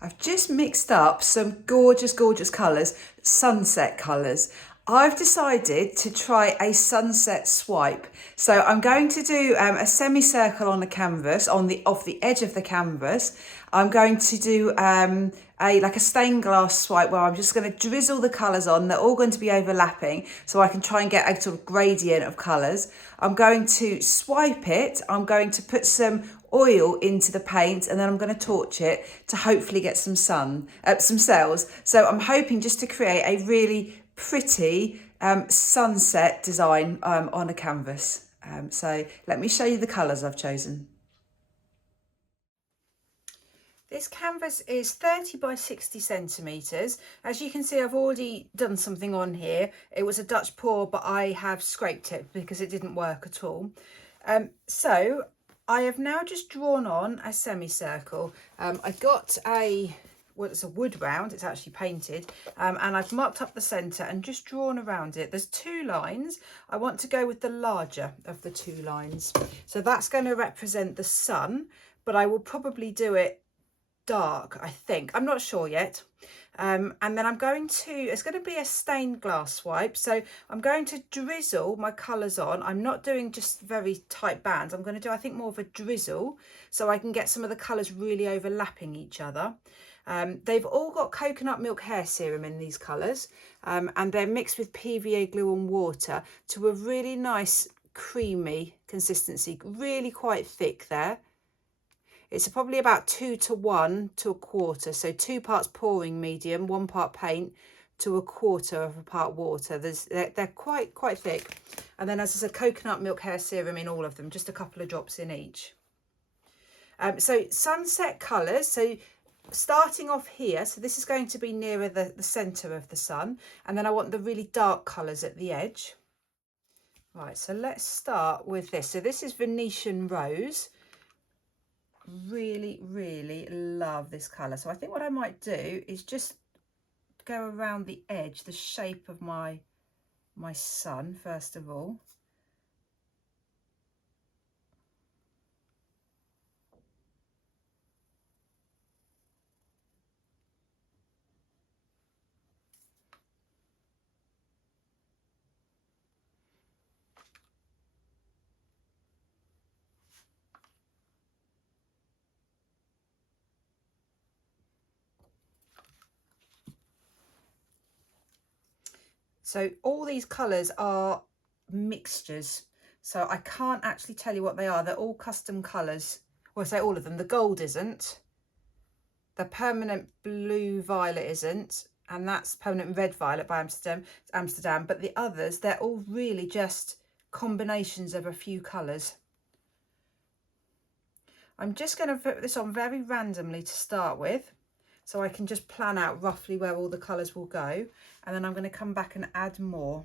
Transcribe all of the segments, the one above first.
I've just mixed up some gorgeous, gorgeous colours, sunset colours. I've decided to try a sunset swipe. So I'm going to do a semicircle on the canvas, off the edge of the canvas. I'm going to do like a stained glass swipe where I'm just going to drizzle the colours on. They're all going to be overlapping so I can try and get a sort of gradient of colours. I'm going to swipe it. I'm going to put some oil into the paint and then I'm going to torch it to hopefully get some some cells. So I'm hoping just to create a really pretty sunset design on a canvas. So let me show you the colours I've chosen. This canvas is 30 by 60 centimetres. As you can see, I've already done something on here. It was a Dutch pour, but I have scraped it because it didn't work at all. So I have now just drawn on a semicircle. I got it's a wood round, it's actually painted, and I've marked up the centre and just drawn around it. There's two lines. I want to go with the larger of the two lines. So that's going to represent the sun, but I will probably do it dark, I think. I'm not sure yet. And then it's going to be a stained glass swipe. So I'm going to drizzle my colours on. I'm not doing just very tight bands. I'm going to do, I think, more of a drizzle so I can get some of the colours really overlapping each other. They've all got coconut milk hair serum in these colours, and they're mixed with PVA glue and water to a really nice creamy consistency, really quite thick there. It's probably about 2 to 1 to a quarter, so 2 parts pouring medium, 1 part paint to a quarter of a part water. They're quite thick. And then, as I said, coconut milk hair serum in all of them, just a couple of drops in each. So sunset colours, so starting off here, so this is going to be nearer the centre of the sun, and then I want the really dark colours at the edge. Right, so let's start with this. So this is Venetian Rose. Really love this colour. So I think what I might do is just go around the edge, the shape of my sun first of all. So all these colours are mixtures, so I can't actually tell you what they are. They're all custom colours. Well, I say all of them. The gold isn't. The permanent blue violet isn't. And that's permanent red violet by Amsterdam. But the others, they're all really just combinations of a few colours. I'm just going to put this on very randomly to start with, so I can just plan out roughly where all the colours will go, and then I'm going to come back and add more.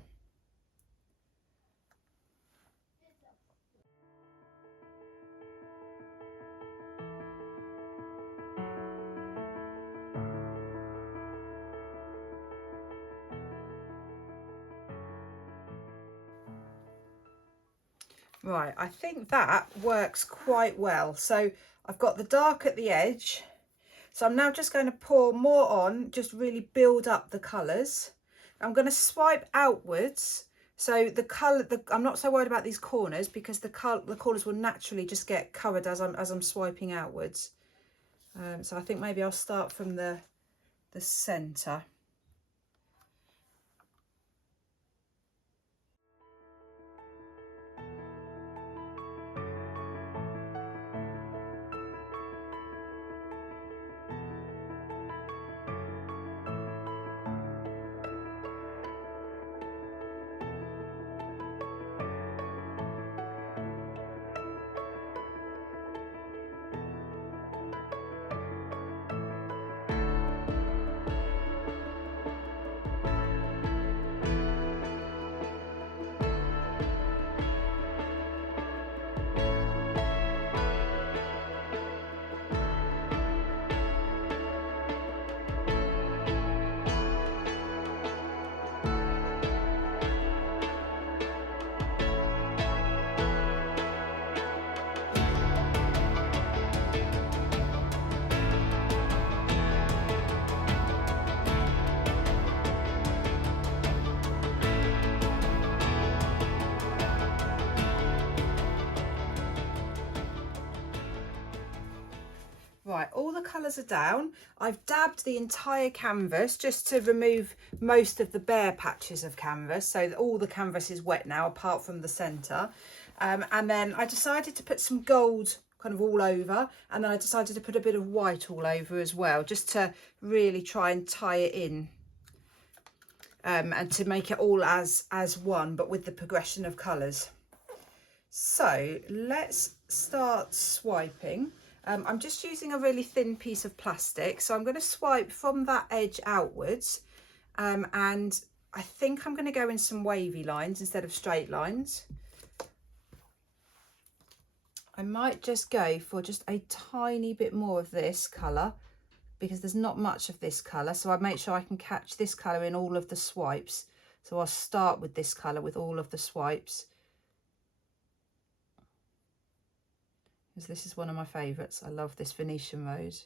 Right, I think that works quite well. So I've got the dark at the edge. So I'm now just going to pour more on, just really build up the colours. I'm going to swipe outwards. So the colour, I'm not so worried about these corners because the corners will naturally just get covered as I'm swiping outwards. So I think maybe I'll start from the centre. Right, all the colours are down. I've dabbed the entire canvas just to remove most of the bare patches of canvas, so that all the canvas is wet now apart from the centre. And then I decided to put some gold kind of all over, and then I decided to put a bit of white all over as well, just to really try and tie it in, and to make it all as one, but with the progression of colours. So let's start swiping. I'm just using a really thin piece of plastic, so I'm going to swipe from that edge outwards, and I think I'm going to go in some wavy lines instead of straight lines. I might just go for just a tiny bit more of this colour, because there's not much of this colour, so I make sure I can catch this colour in all of the swipes. So I'll start with this colour with all of the swipes, because this is one of my favourites. I love this Venetian rose.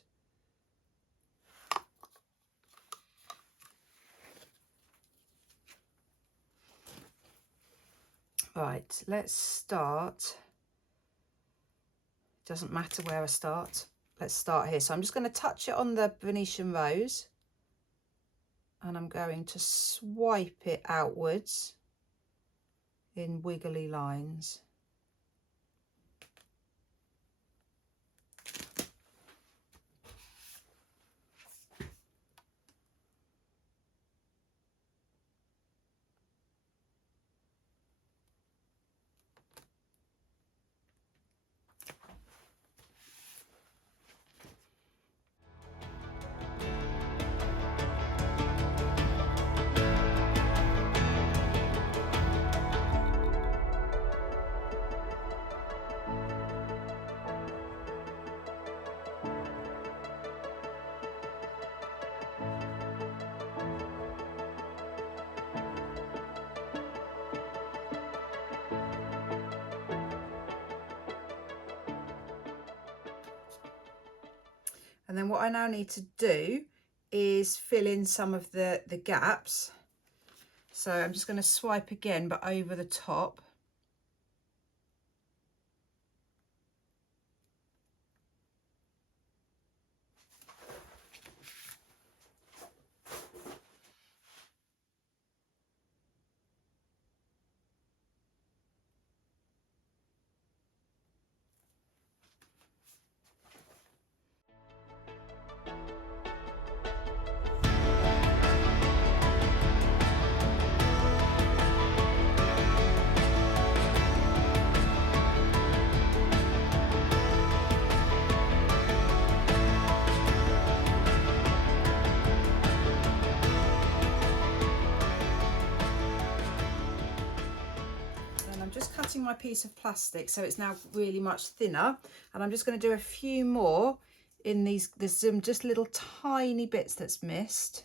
Right, let's start. Doesn't matter where I start. Let's start here. So I'm just going to touch it on the Venetian rose, and I'm going to swipe it outwards in wiggly lines. And then what I now need to do is fill in some of the gaps. So I'm just going to swipe again, but over the top. Cutting my piece of plastic so it's now really much thinner, and I'm just going to do a few more in these. There's some just little tiny bits that's missed.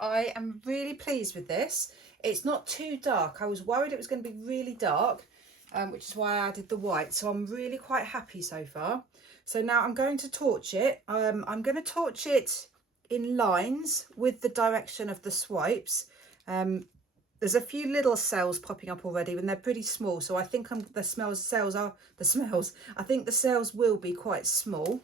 I am really pleased with this. It's not too dark. I was worried it was going to be really dark, which is why I added the white. So I'm really quite happy so far. So now I'm going to torch it. I'm going to torch it in lines with the direction of the swipes. There's a few little cells popping up already, and they're pretty small. So I think I think the cells will be quite small.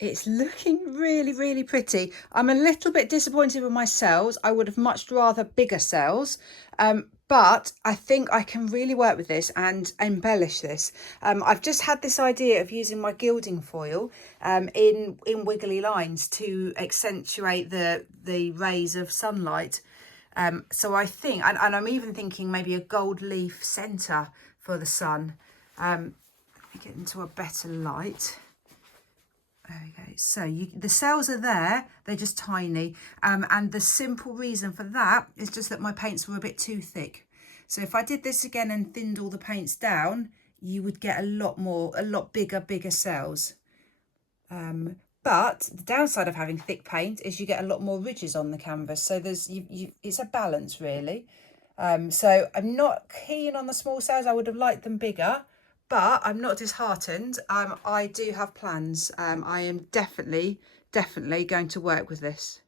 It's looking really, really pretty. I'm a little bit disappointed with my cells. I would have much rather bigger cells, but I think I can really work with this and embellish this. I've just had this idea of using my gilding foil in wiggly lines to accentuate the rays of sunlight. So I think, and I'm even thinking maybe a gold leaf centre for the sun. Let me get into a better light. There we go. So the cells are there, they're just tiny. And the simple reason for that is just that my paints were a bit too thick. So if I did this again and thinned all the paints down, you would get a lot bigger cells. But the downside of having thick paint is you get a lot more ridges on the canvas. So it's a balance really. So I'm not keen on the small cells. I would have liked them bigger, but I'm not disheartened. I do have plans. I am definitely going to work with this.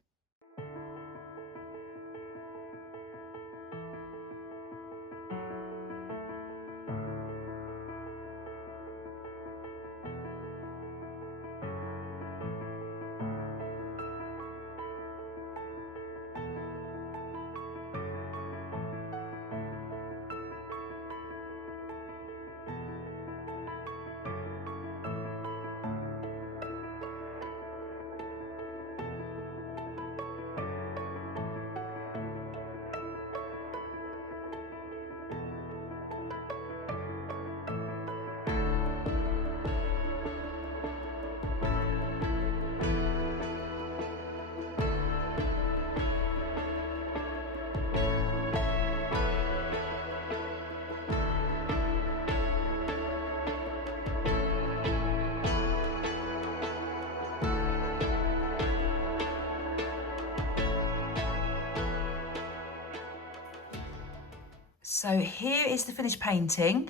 So here is the finished painting.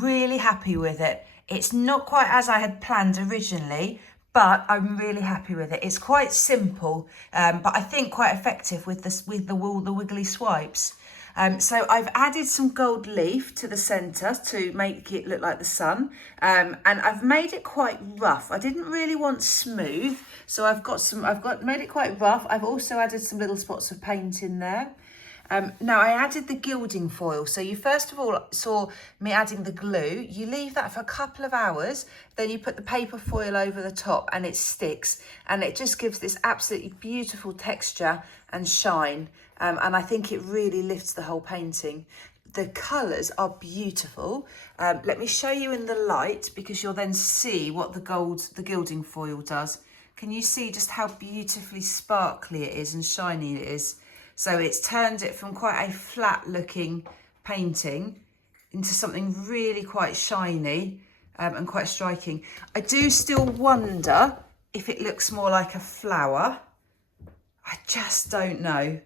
Really happy with it. It's not quite as I had planned originally, but I'm really happy with it. It's quite simple, but I think quite effective with the wiggly swipes. So I've added some gold leaf to the centre to make it look like the sun, and I've made it quite rough. I didn't really want smooth, so I've made it quite rough. I've also added some little spots of paint in there. Now I added the gilding foil. So you first of all saw me adding the glue. You leave that for a couple of hours, then you put the paper foil over the top and it sticks, and it just gives this absolutely beautiful texture and shine. And I think it really lifts the whole painting. The colours are beautiful. Let me show you in the light, because you'll then see what the gilding foil does. Can you see just how beautifully sparkly it is and shiny it is? So it's turned it from quite a flat looking painting into something really quite shiny and quite striking. I do still wonder if it looks more like a flower. I just don't know.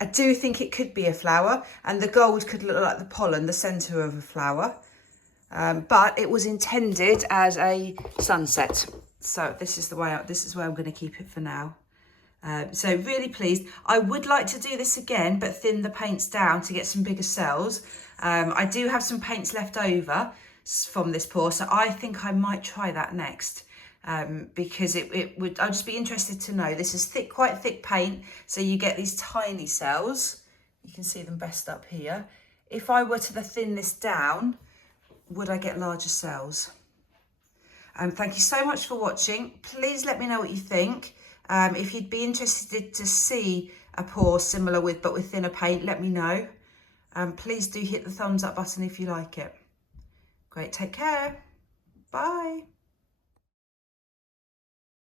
I do think it could be a flower, and the gold could look like the pollen, the centre of a flower. But it was intended as a sunset. So this is where I'm going to keep it for now. So really pleased. I would like to do this again, but thin the paints down to get some bigger cells. I do have some paints left over from this pour, so I think I might try that next. Because I'd just be interested to know. This is quite thick paint, so you get these tiny cells. You can see them best up here. If I were to thin this down, would I get larger cells? Thank you so much for watching. Please let me know what you think. If you'd be interested to see a pour similar but with thinner paint, let me know. Please do hit the thumbs up button if you like it. Great, take care. Bye.